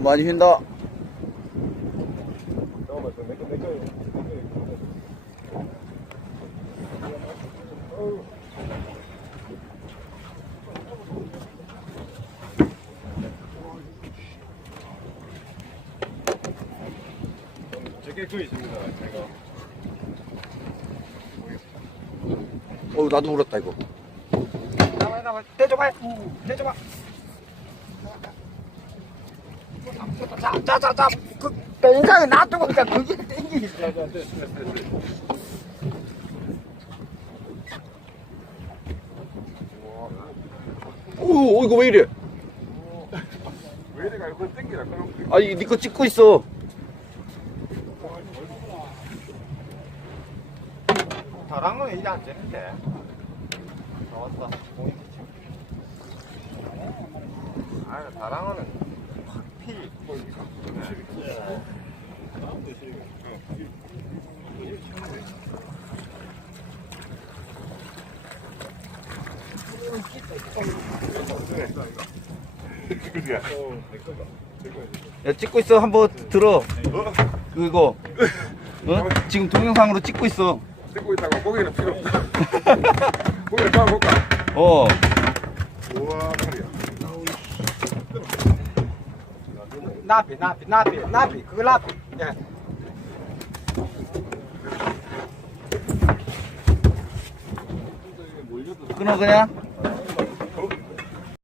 많이 휜다. 저게 그 있습니다. 제가. 나도 울었다 이거. 나와 떼줘봐. 떼줘봐. 자 그 인상에 놔두고 그냥 그게 땡기지. 오 이거 왜 이래? 왜 이래가 이거 땡기라 그럼. 아니 니 거 찍고 있어. 다른 거는 이제 안 되는데. 나왔다. 아, 다른 거는 피. 야 찍고 있어. 한번 들어. 그거. 지금 동영상으로 찍고 있어. 찍고 있다가 고기는 필요 없다. 고기를 잡아볼까? 어. 우와 칼이야. 나비. 그거 나비. 예. 끊어 그냥.